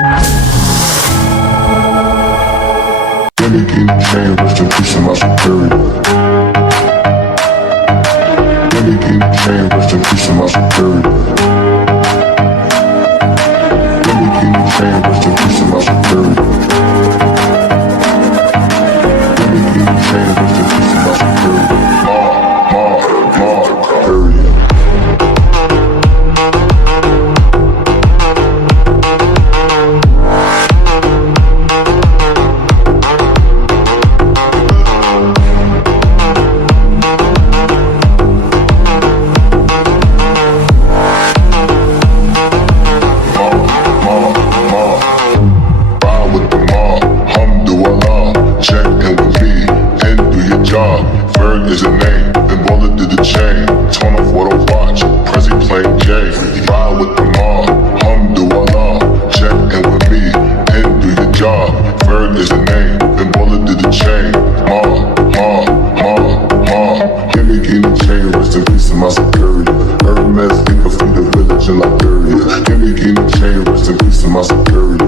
Gimme chain, rest in peace to my superior. Gimme chain, rest in peace to my superior. Gimme chain, rest in peace to my superior. Gimme chain, rest in peace to my superior. Superior. Bird is a name, then bullet did the chain. Torn off what I watch, Prezi playing J. Ride with the mob, alhamdulillah. Check in with me, and do your job. Bird is a name, then bullet did the chain. Gimme chain, rest in peace to my superior. Hermes, think of the village in Liberia. Gimme chain, rest in peace to my superior.